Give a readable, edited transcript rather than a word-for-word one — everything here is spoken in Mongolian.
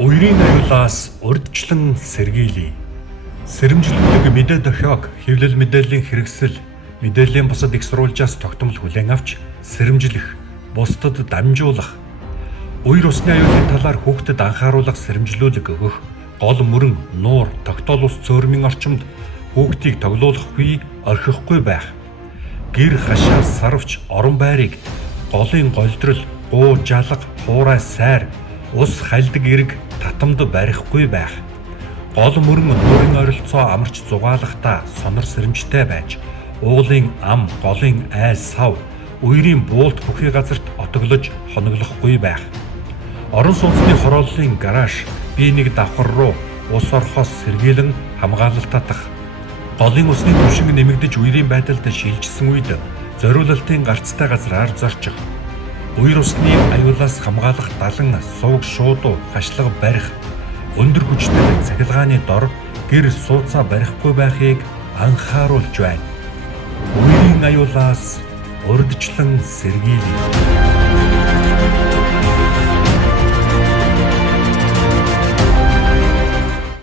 Уярын аюулаас урьдчилан сэргийлье. Сэрэмжлүүлэг мэдээ дохиог хэвлэл мэдээллийн хэрэгсэл, мэдээллийн бусад их сурвалжаас тогтмол хүлээн авч сэрэмжлэх, бусдад дамжуулах, уяр усны аюулын талаар хүүхдэд анхааруулах сэрэмжлүүлэг өгөх, гол мөрөн, нуур, тогтоол ус цөөрмийн орчимд хүүхдийг тоглуулахгүй, орхихгүй байх. Гэр хашаа сарвч орон байрыг голын голдрол, гуу жалга, хуурай сайр, ус хальдаг эрг татамд барихгүй байх. Гол мөрөн нуурын ойролцоо амарч зугаалахдаа сонор сэрэмжтэй байж, уулын ам, голын айл сав, уярын буулт бүхий газарт отоглож хоноглохгүй байх. Орон сууцны хорооллын гараж, бие нэг давхар руу ус орохоос сэргийлэн хамгаалалт татах. Голын усны түвшин нэмэгдэж уярын байдалд шилжсэн үед зориулалтын гарцтай газраар зорчих. Уяр усны аюулаас хамгаалах далан, сувг, шуудуу, хашлага барих, өндөр хүчтэй цахилгааны дор, гэр сууцаа барихгүй байхыг анхааруулж байна. Уярын аюулаас урьдчилан сэргийлье.